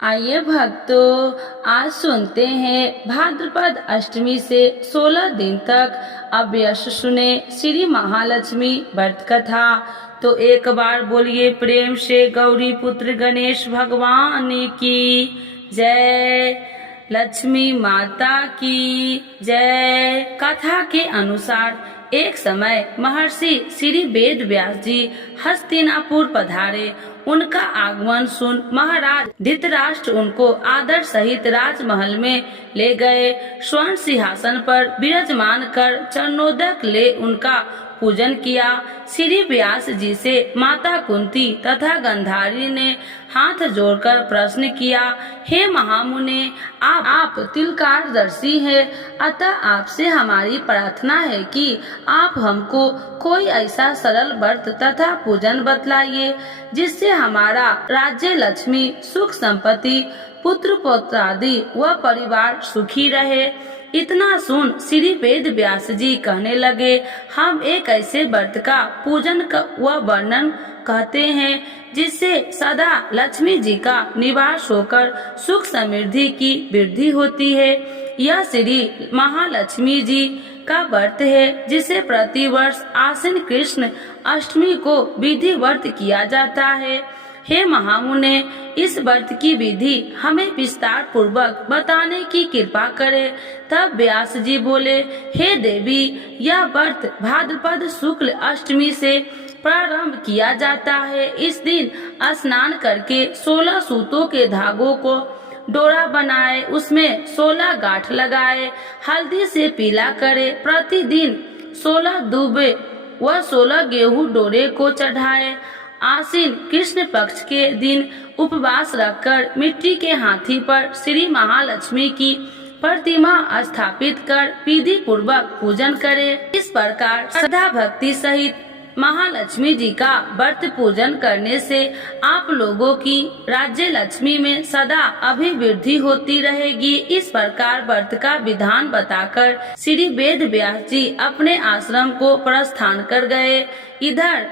आइए भक्तों, आज सुनते हैं भाद्रपद अष्टमी से 16 दिन तक अव्यश सुने श्री महालक्ष्मी व्रत कथा। तो एक बार बोलिए प्रेम से गौरी पुत्र गणेश भगवान की जय, लक्ष्मी माता की जय। कथा के अनुसार एक समय महर्षि श्री वेद व्यास जी हस्तिनापुर पधारे। उनका आगमन सुन महाराज धृतराष्ट्र उनको आदर सहित राजमहल में ले गए। स्वर्ण सिंहासन पर विराजमान कर चरणोदक ले उनका पूजन किया। श्री व्यास जी से माता कुंती तथा गंधारी ने हाथ जोड़कर प्रश्न किया, हे महामुने, आप तिलकारदर्शी हैं, अतः आपसे हमारी प्रार्थना है कि आप हमको कोई ऐसा सरल व्रत तथा पूजन बतलाइए जिससे हमारा राज्य, लक्ष्मी, सुख संपत्ति, पुत्र पौत्र आदि व परिवार सुखी रहे। इतना सुन श्री वेद व्यास जी कहने लगे, हम एक ऐसे व्रत का पूजन व वर्णन कहते हैं जिससे सदा लक्ष्मी जी का निवास होकर सुख समृद्धि की वृद्धि होती है। यह श्री महालक्ष्मी जी का व्रत है जिसे प्रतिवर्ष आश्विन कृष्ण अष्टमी को विधिवत किया जाता है। हे महामुने, इस व्रत की विधि हमें विस्तार पूर्वक बताने की कृपा करे। तब व्यास जी बोले, हे देवी, यह व्रत भाद्रपद शुक्ल अष्टमी से प्रारंभ किया जाता है। इस दिन स्नान करके 16 सूतों के धागों को डोरा बनाए, उसमें 16 गांठ लगाए, हल्दी से पीला करे। प्रतिदिन 16 दूबे व 16 गेहूं डोरे को चढ़ाए। आश्विन कृष्ण पक्ष के दिन उपवास रखकर मिट्टी के हाथी पर श्री महालक्ष्मी की प्रतिमा स्थापित कर विधि पूर्वक पूजन करे। इस प्रकार श्रद्धा भक्ति सहित महालक्ष्मी जी का व्रत पूजन करने से आप लोगों की राज्य लक्ष्मी में सदा अभिवृद्धि होती रहेगी। इस प्रकार व्रत का विधान बताकर श्री वेद व्यास जी अपने आश्रम को प्रस्थान कर गए। इधर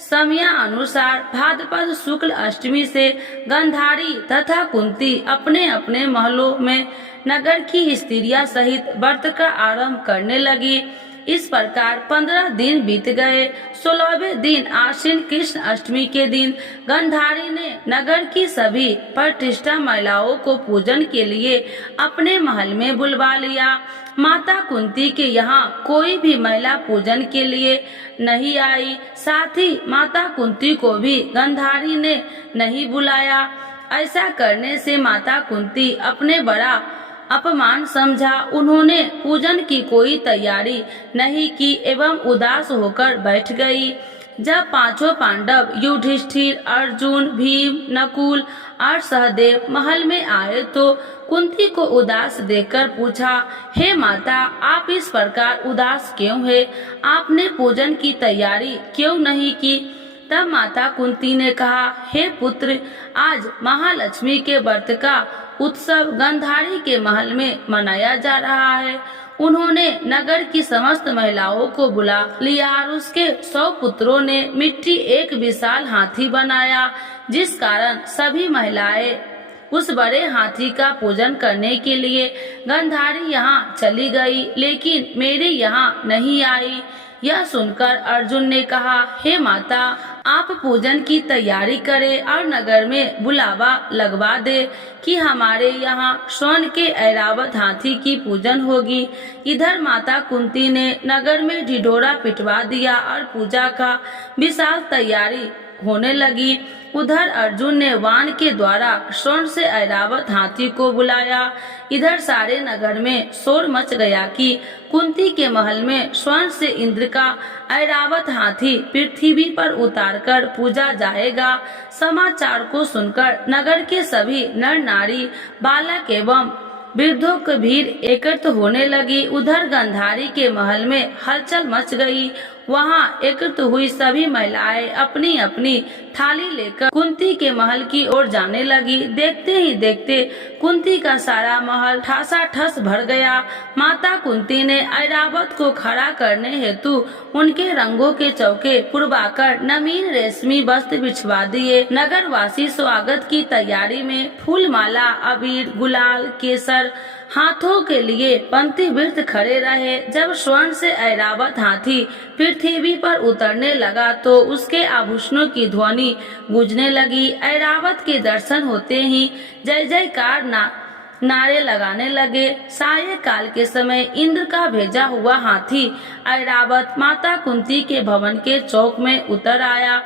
समयानुसार भाद्रपद शुक्ल अष्टमी से गंधारी तथा कुंती अपने अपने महलों में नगर की स्त्रियां सहित व्रत का आरंभ करने लगी। इस प्रकार 15 दिन बीत गए। 16वें दिन आश्विन कृष्ण अष्टमी के दिन गंधारी ने नगर की सभी प्रतिष्ठा महिलाओं को पूजन के लिए अपने महल में बुलवा लिया। माता कुंती के यहाँ कोई भी महिला पूजन के लिए नहीं आई। साथ ही माता कुंती को भी गंधारी ने नहीं बुलाया। ऐसा करने से माता कुंती अपने बड़ा अपमान समझा। उन्होंने पूजन की कोई तैयारी नहीं की एवं उदास होकर बैठ गई। जब पांचों पांडव युधिष्ठिर, अर्जुन, भीम, नकुल और सहदेव महल में आए तो कुंती को उदास देखकर पूछा, हे माता, आप इस प्रकार उदास क्यों हैं? आपने पूजन की तैयारी क्यों नहीं की? तब माता कुंती ने कहा, हे पुत्र, आज महालक्ष्मी के व्रत का उत्सव गंधारी के महल में मनाया जा रहा है। उन्होंने नगर की समस्त महिलाओं को बुला लिया और उसके 100 पुत्रों ने मिट्टी एक विशाल हाथी बनाया, जिस कारण सभी महिलाएं उस बड़े हाथी का पूजन करने के लिए गंधारी यहाँ चली गई, लेकिन मेरे यहाँ नहीं आई। यह सुनकर अर्जुन ने कहा, हे माता, आप पूजन की तैयारी करें और नगर में बुलावा लगवा दे कि हमारे यहाँ स्वर्ण के ऐरावत हाथी की पूजन होगी। इधर माता कुंती ने नगर में ढिढोरा पिटवा दिया और पूजा का विशाल तैयारी होने लगी। उधर अर्जुन ने वान के द्वारा स्वर्ण से ऐरावत हाथी को बुलाया। इधर सारे नगर में शोर मच गया कि कुंती के महल में स्वर्ण से इंद्र का ऐरावत हाथी पृथ्वी पर उतारकर पूजा जाएगा। समाचार को सुनकर नगर के सभी नर नारी, बालक एवं वृद्धों की भीड़ एकत्र होने लगी। उधर गंधारी के महल में हलचल मच गई। वहाँ एकत्र हुई सभी महिलाएं अपनी अपनी थाली लेकर कुंती के महल की ओर जाने लगी। देखते ही देखते कुंती का सारा महल ठसाठस भर गया। माता कुंती ने ऐरावत को खड़ा करने हेतु उनके रंगों के चौके पुरवाकर नवीन रेशमी वस्त्र बिछवा दिए। नगरवासी स्वागत की तैयारी में फूल माला, अबीर, गुलाल, केसर हाथों के लिए पंक्तिबद्ध खड़े रहे। जब स्वर्ण से ऐरावत हाथी पृथ्वी पर उतरने लगा तो उसके आभूषणों की ध्वनि गूंजने लगी। ऐरावत के दर्शन होते ही जय जयकार नारे लगाने लगे। साय काल के समय इंद्र का भेजा हुआ हाथी ऐरावत माता कुंती के भवन के चौक में उतर आया।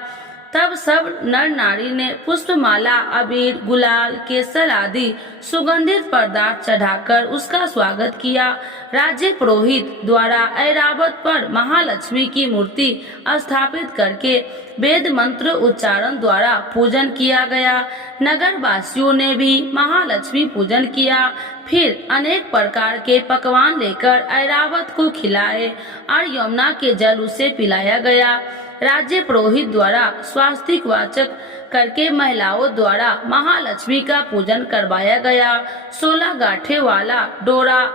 तब सब नर नारी ने पुष्पमाला, अबीर, गुलाल, केसर आदि सुगंधित पदार्थ चढ़ाकर उसका स्वागत किया। राज्य पुरोहित द्वारा ऐरावत पर महालक्ष्मी की मूर्ति स्थापित करके वेद मंत्र उच्चारण द्वारा पूजन किया गया। नगर वासियों ने भी महालक्ष्मी पूजन किया। फिर अनेक प्रकार के पकवान लेकर ऐरावत को खिलाए और यमुना के जल उसे पिलाया गया। राज्य पुरोहित द्वारा स्वास्तिक वाचक करके महिलाओं द्वारा महालक्ष्मी का पूजन करवाया गया। 16 गांठे वाला डोरा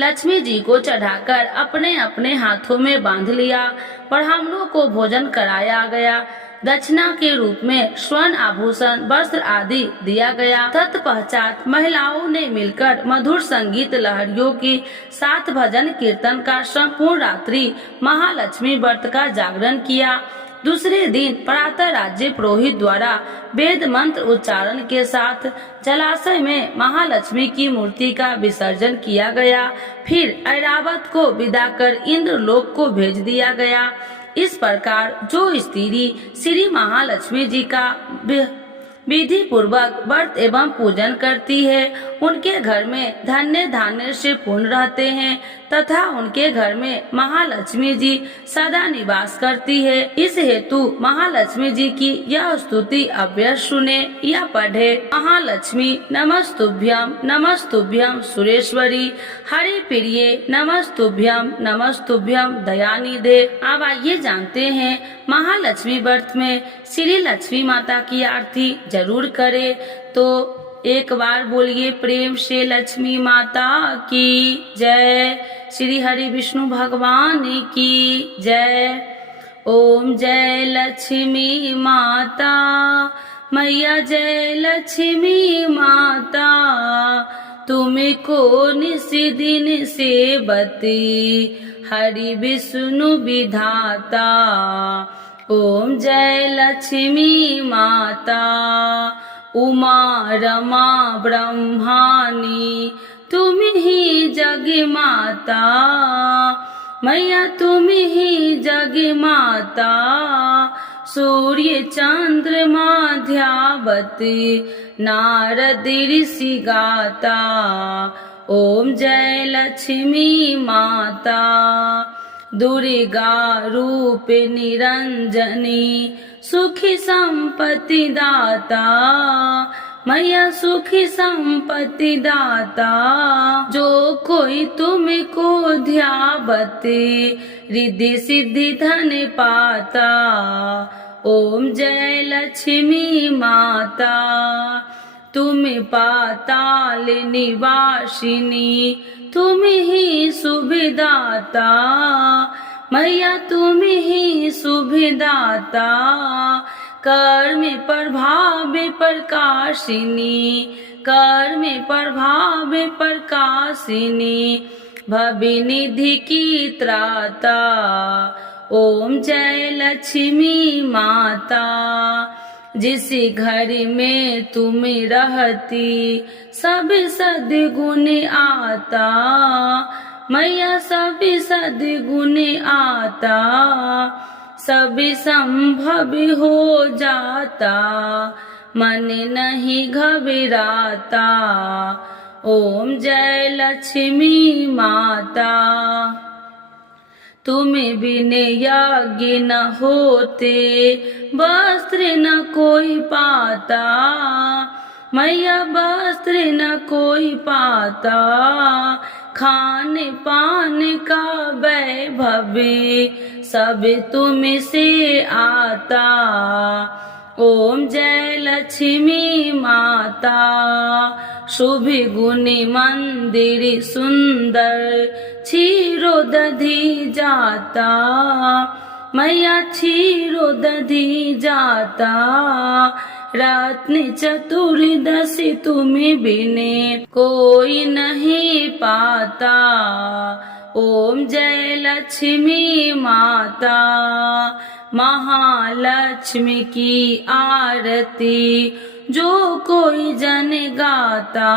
लक्ष्मी जी को चढ़ाकर अपने अपने हाथों में बांध लिया। ब्राह्मणों को भोजन कराया गया। दक्षिणा के रूप में स्वर्ण आभूषण, वस्त्र आदि दिया गया। तत्पश्चात महिलाओं ने मिलकर मधुर संगीत लहरियों के साथ भजन कीर्तन का संपूर्ण रात्रि महालक्ष्मी व्रत का जागरण किया। दूसरे दिन प्रातः राज्य पुरोहित द्वारा वेद मंत्र उच्चारण के साथ जलाशय में महालक्ष्मी की मूर्ति का विसर्जन किया गया। फिर ऐरावत को विदा कर इंद्रलोक को भेज दिया गया। इस प्रकार जो स्त्री श्री महालक्ष्मी जी का विधि पूर्वक व्रत एवं पूजन करती है उनके घर में धन्य धान्य से पूर्ण रहते हैं तथा उनके घर में महालक्ष्मी जी सदा निवास करती है। इस हेतु महालक्ष्मी जी की यह स्तुति अभ्यस सुने या पढ़े। महालक्ष्मी नमस्तुभ्यम सुरेश्वरी हरि प्रिये नमस्तुभ्यम दयानिधे। अब आइए जानते हैं महालक्ष्मी व्रत में श्री लक्ष्मी माता की आरती जरूर करें। तो एक बार बोलिए प्रेम से लक्ष्मी माता की जय, श्री हरि विष्णु भगवान की जय। ओम जय लक्ष्मी माता मैया, जय लक्ष्मी माता तुमको निस दिन सेवती हरि विष्णु विधाता। ओम जय लक्ष्मी माता उमा रमा ब्रह्मानी तुम ही जग माता मैया, तुम ही जग माता। सूर्य चंद्रमा ध्यावती नारद ऋषि गाता। ओम जय लक्ष्मी माता दुर्गा रूप निरंजनी सुखी संपत्ति दाता मैया, सुखी संपत्ति दाता। जो कोई तुमको ध्यावते रिद्धि सिद्धि धन पाता। ओम जय लक्ष्मी माता तुम पाताल निवासिनी तुम ही सुविदाता मैया, तुम ही सुविदाता। कर्म प्रभाव प्रकाशिनी कर्म प्रभाव प्रकाशिनी भवनिधि की त्राता। ओम जय लक्ष्मी माता जिस घर में तुम रहती सब सद्गुण आता मैया, सब सद्गुण आता। सब संभव हो जाता मन नहीं घबराता। ओम जय लक्ष्मी माता तुम बिन यज्ञ न होते वस्त्र न कोई पाता मैया, वस्त्र न कोई पाता। खान पान का वैभव सब तुम से आता। ओम जय लक्ष्मी माता, शुभ गुणी मंदिर सुंदर, क्षीरो दधी जाता। मैया क्षीरो दधी जाता, रत्न चतुर्दशी तुम्हें बिने कोई नहीं पाता। ओम जय लक्ष्मी माता, महालक्ष्मी की आरती जो कोई जन गाता।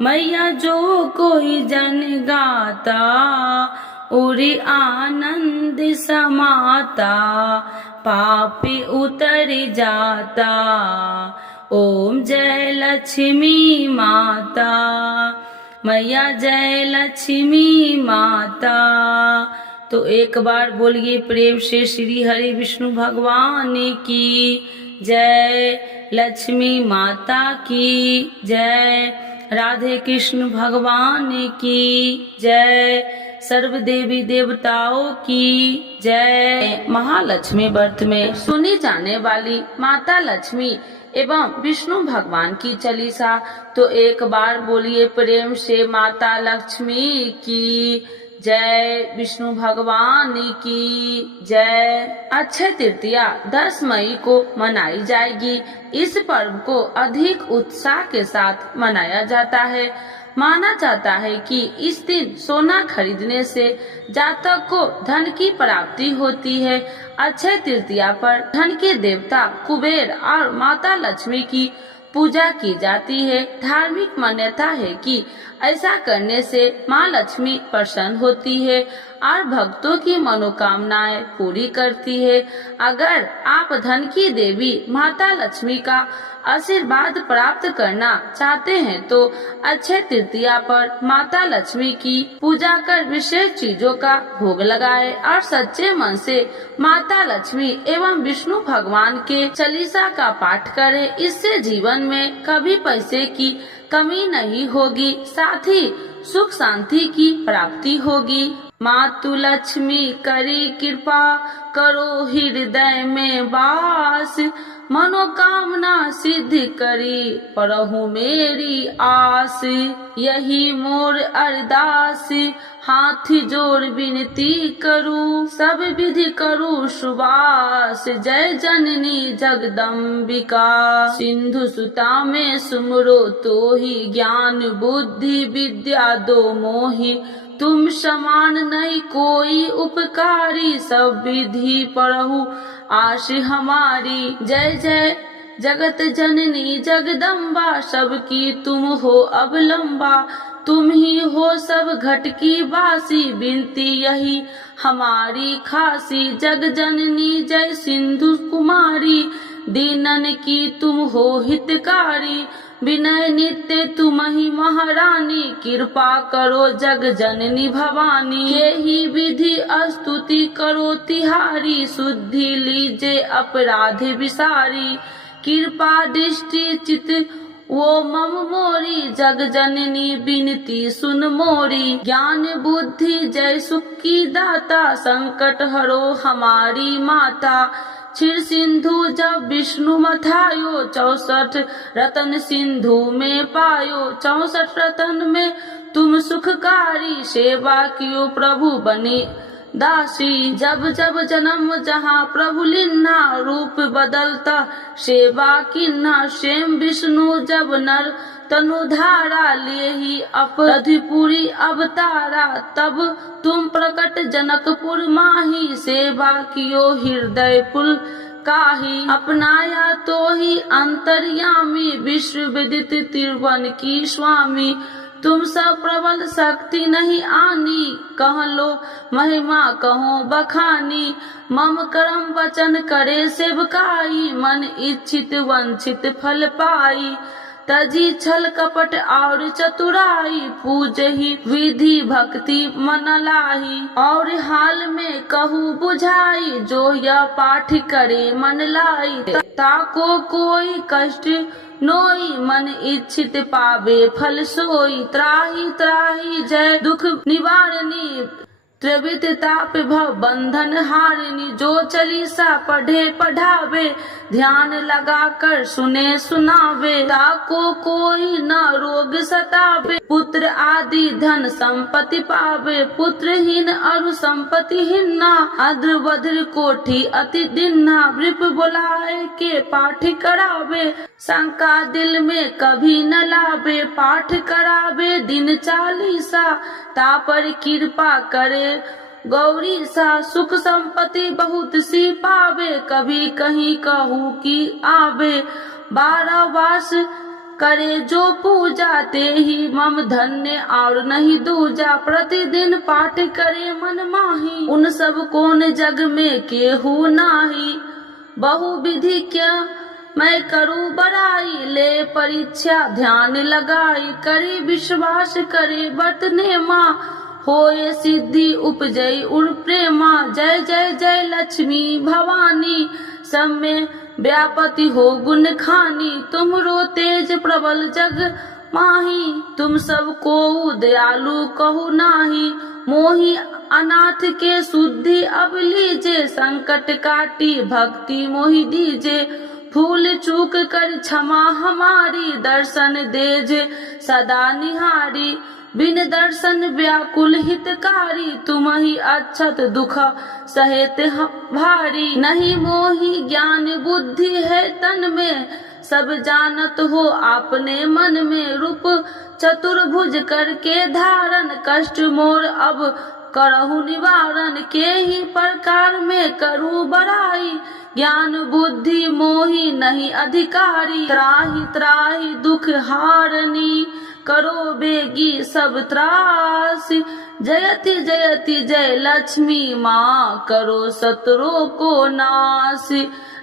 मैया जो कोई जन गाता, उरी आनंद समाता, पापी उतर जाता। ओम जय लक्ष्मी माता, मैया जय लक्ष्मी माता। तो एक बार बोलिए प्रेम से श्री हरि विष्णु भगवान की जय, लक्ष्मी माता की जय, राधे कृष्ण भगवान की जय, सर्व देवी देवताओं की जय। महालक्ष्मी व्रत में सुनी जाने वाली माता लक्ष्मी एवं विष्णु भगवान की चालीसा। तो एक बार बोलिए प्रेम से माता लक्ष्मी की जय, विष्णु भगवान की जय। अक्षय तृतीया 10 मई को मनाई जाएगी। इस पर्व को अधिक उत्साह के साथ मनाया जाता है। माना जाता है कि इस दिन सोना खरीदने से जातक को धन की प्राप्ति होती है। अक्षय तृतीया पर धन के देवता कुबेर और माता लक्ष्मी की पूजा की जाती है। धार्मिक मान्यता है कि ऐसा करने से माँ लक्ष्मी प्रसन्न होती है और भक्तों की मनोकामनाएं पूरी करती है। अगर आप धन की देवी माता लक्ष्मी का आशीर्वाद प्राप्त करना चाहते हैं तो अक्षय तृतीया पर माता लक्ष्मी की पूजा कर विशेष चीजों का भोग लगाए और सच्चे मन से माता लक्ष्मी एवं विष्णु भगवान के चालीसा का पाठ करें। इससे जीवन में कभी पैसे की कमी नहीं होगी, साथ ही सुख शांति की प्राप्ति होगी। मातु लक्ष्मी करी कृपा, करो हृदय में वास, मनोकामना सिद्ध करी परहु मेरी आस। यही मोर अरदास, हाथ जोड़ विनती करूं, सब विधि करूं सुबास। जय जननी जगदम्बिका, सिंधु सुता में सुमरो तो ही, ज्ञान बुद्धि विद्या दो मोहि, तुम समान नहीं कोई उपकारी, सब विधि परहु आश हमारी। जय जय जगत जननी जगदम्बा, सबकी तुम हो अवलंबा, तुम ही हो सब घट की वासी, बिनती यही हमारी खासी। जग जननी जय सिंधु कुमारी, दीनन की तुम हो हितकारी, विनय नित्य तुम ही महारानी, कृपा करो जग जननी भवानी। यही विधि स्तुति करो तिहारी, शुद्धि लीजे अपराध विसारी, कृपा दृष्टि चित वो मम मोरी, जग जननी बिनती सुन मोरी। ज्ञान बुद्धि जय सुख की दाता, संकट हरो हमारी माता। क्षीर सिंधु जब विष्णु मथायो, 64 रतन सिंधु में पायो। 64 रतन में तुम सुखकारी, सेवा कियो प्रभु बने दासी। जब जब जन्म जहाँ प्रभु लिन्ना, रूप बदलता सेवा किन्ना। स्वयं विष्णु जब नर तनुधारा, लिए ही अपराधिपुरी अवतारा। तब तुम प्रकट जनकपुर माही, सेवा कियो हृदय पुल काही। अपनाया तो ही अंतर्यामी, विश्व विदित त्रिभुवन की स्वामी। तुम सब प्रबल शक्ति नहीं आनी, कह लो महिमा कहो बखानी। मम कर्म वचन करे सेवकाई, मन इच्छित वंचित फल पाई। तजी छल कपट और चतुराई, पूजहि विधि भक्ति मन लाही। और हाल में कहू बुझाई, जो यह पाठ करे मन लाई। ताको कोई कष्ट नोई, मन इच्छित पावे फल सोई। त्राहि त्राहि जय दुख निवारणी, त्रिविध ताप भव बंधन हारिणी। जो चालीसा पढ़े पढ़ावे, ध्यान लगा कर सुने सुनावे। ताको कोई न रोग सतावे, पुत्र आदि धन संपत्ति पावे। पुत्रहीन अरु संपत्तिहीन, अद्र वज्र कोठी अति दीन्हा। वृप बुलाए के पाठ करावे, शंका दिल में कभी न लावे। पाठ करावे दिन चालीसा, तापर कृपा करे गौरी सा। सुख संपत्ति बहुत सी पावे, कभी कहीं कहू की आवे। 12 वास करे जो पूजा, ते ही मम धन्य और नहीं दूजा। प्रतिदिन पाठ करे मन माही, उन सब कौन जग में केहू नाही। बहु विधि क्या मैं करूँ बड़ाई, ले परीक्षा ध्यान लगाई। करे विश्वास करे बरतने माँ, होए सिद्धि उपजई उर प्रेमा। जय जय जय लक्ष्मी भवानी, सब में व्यापति हो गुण खानी। तुमरो तेज प्रबल जग माही, तुम सब को दयालु कहू नाही। मोहि अनाथ के शुद्धि अब लीजे, संकट काटी भक्ति मोहि दीजे। भूल चूक कर क्षमा हमारी, दर्शन देजे सदा निहारी। बिन दर्शन व्याकुल हितकारी, तुम ही अक्षत दुख सहेत भारी। नहीं मोहि ज्ञान बुद्धि है तन में, सब जानत हो आपने मन में। रूप चतुर्भुज करके धारण, कष्ट मोर अब करहु निवारण। के ही प्रकार में करूँ बड़ाई, ज्ञान बुद्धि मोहि नहीं अधिकारी। त्राहि त्राहि दुख हारनी, करो बेगी सब त्रासी। जयति जयति जय लक्ष्मी माँ, करो शत्रुओं को नाश।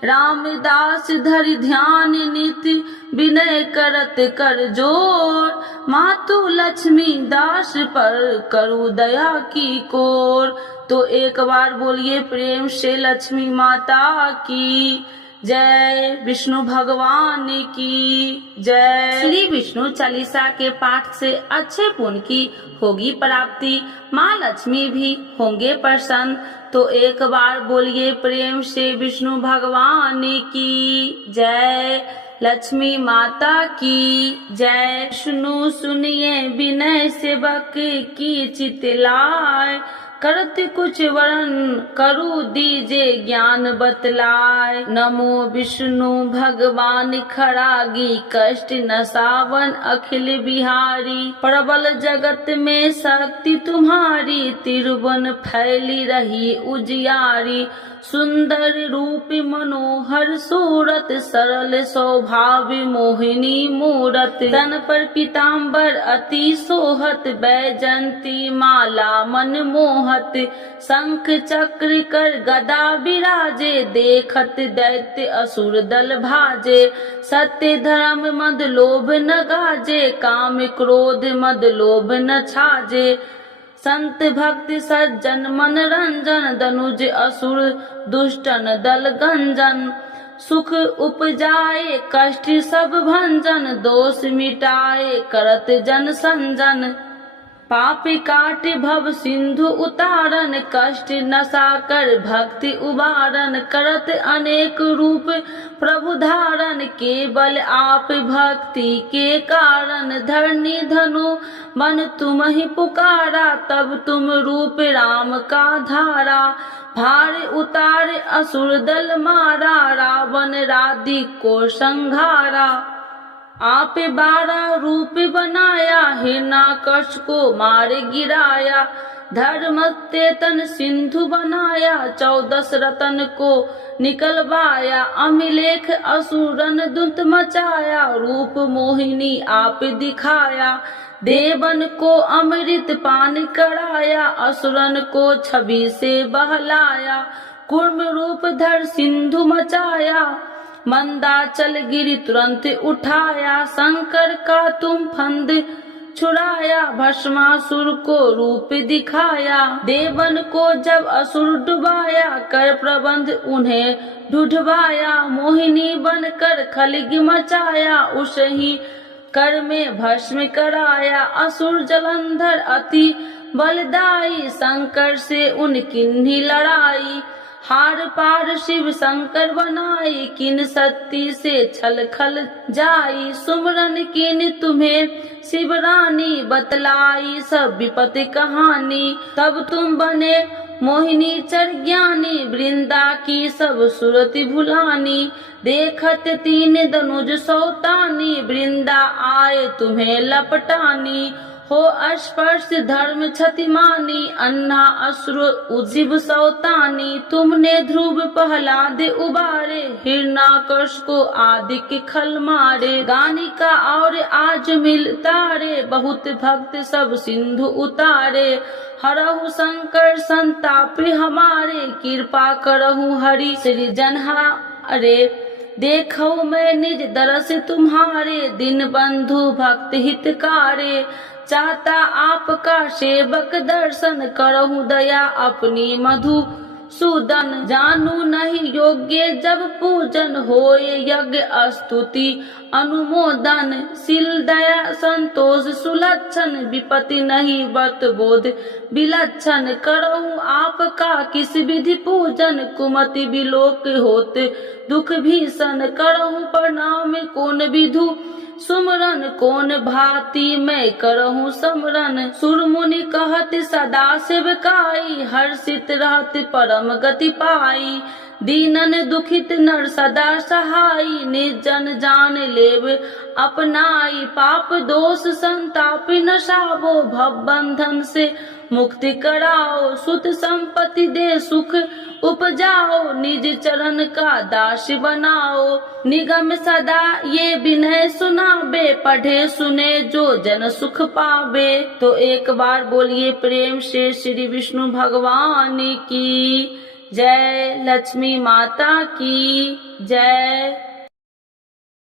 रामदास धरि ध्यान नीति, विनय करत कर जोर। मातु लक्ष्मी दास पर करू दया की कोर। तो एक बार बोलिए प्रेम से लक्ष्मी माता की जय, विष्णु भगवान की जय। श्री विष्णु चालीसा के पाठ से अच्छे पुण्य की होगी प्राप्ति, माँ लक्ष्मी भी होंगे प्रसन्न। तो एक बार बोलिए प्रेम से विष्णु भगवान की जय, लक्ष्मी माता की जय। विष्णु सुनिए विनय सेवक की चितलाय, करत कुछ वरण करु दीजे ज्ञान बतलाय। नमो विष्णु भगवान खरागी, कष्ट नसावन अखिल बिहारी। प्रबल जगत में शक्ति तुम्हारी, तिरुवन फैली रही उजियारी। सुंदर रूप मनोहर सूरत, सरल स्वभाव मोहिनी मूरत। तन पर पीताम्बर अति सोहत, बैजंती माला मन मोहत। शंख चक्र कर गदा विराजे, देखत दैत्य असुर दल भाजे। सत्य धर्म मद लोभ न गाजे, काम क्रोध मद लोभ न छाजे। संत भक्त सज्जन मन रंजन, दनुज असुर दुष्टन दल गंजन। सुख उपजाए कष्ट सब भंजन, दोष मिटाए करत जन संजन। पाप काट भव सिंधु उतारन, कष्ट नसा कर भक्ति उबारन। करत अनेक रूप प्रभु धारण, केवल आप भक्ति के कारण। धरनी धनु मन तुम ही पुकारा, तब तुम रूप राम का धारा। भार उतार असुर दल मारा, रावण राधिक को संघारा। आप 12 रूप बनाया, हिरण्याकश को मार गिराया। धर्म तेतन सिंधु बनाया, 14 रतन को निकलवाया। अमिलेख असुरन दुत मचाया, रूप मोहिनी आप दिखाया। देवन को अमृत पान कराया, असुरन को छवि से बहलाया। कूर्म रूप धर सिंधु मचाया, मंदाचल गिरी तुरंत उठाया, शंकर का तुम फंद छुड़ाया, भस्मासुर को रूप दिखाया, देवन को जब असुर डुबाया, कर प्रबंध उन्हें ढूढ़वाया, मोहिनी बनकर खलगी मचाया, उसही कर में भस्म कराया, असुर जलंधर अति बलदाई, शंकर से उनकी लड़ाई, हार पार शिव शंकर बनाई, किन सत्ती से छल खल जाई, सुमरन किन तुम्हें शिव रानी, बतलाई सब विपत्ति कहानी, तब तुम बने मोहिनी चर ज्ञानी, वृंदा की सब सुरति भुलानी, देखत तीन दनुज सौतानी, वृंदा आए तुम्हें लपटानी, हो स्पर्श धर्म क्षतिमानी, अन्ना असुर उजिब सौतानी, तुमने ध्रुव प्रहलाद उबारे, हिरणाकश को आदि के खल मारे, गानिका और आज मिल तारे, बहुत भक्त सब सिंधु उतारे, हरहु शंकर संताप हमारे, कृपा करहु हरि सृजनहारे, देखो मैं निज दरस तुम्हारे, दिन बंधु भक्त हितकारे, चाहता आपका सेवक दर्शन, करहु दया अपनी मधु सूदन, जानू नहीं योग्य जब पूजन, होए यज्ञ स्तुति अनुमोदन, शील दया संतोष सुलक्षण, विपत्ति नहीं व्रत बोध विलक्षण, करहु आपका किस विधि पूजन, कुमति विलोक होते दुख भीषण, करहु प्रणाम कौन विधु सुमरन, कौन भांति मैं करहु समरन, सुर मुनि कहत सदा सेवकाई, हर्षित रहत परम गति पाई, दीनन दुखित नर सदा सहाई, निर्जन जान लेव अपनाई, पाप दोष संताप नसावो, भव बंधन से मुक्ति कराओ, सुत संपत्ति दे सुख उपजाओ, निज चरण का दास बनाओ, निगम सदा ये विनय सुनाबे, पढ़े सुने जो जन सुख पावे। तो एक बार बोलिए प्रेम से श्री विष्णु भगवान की जय, लक्ष्मी माता की जय।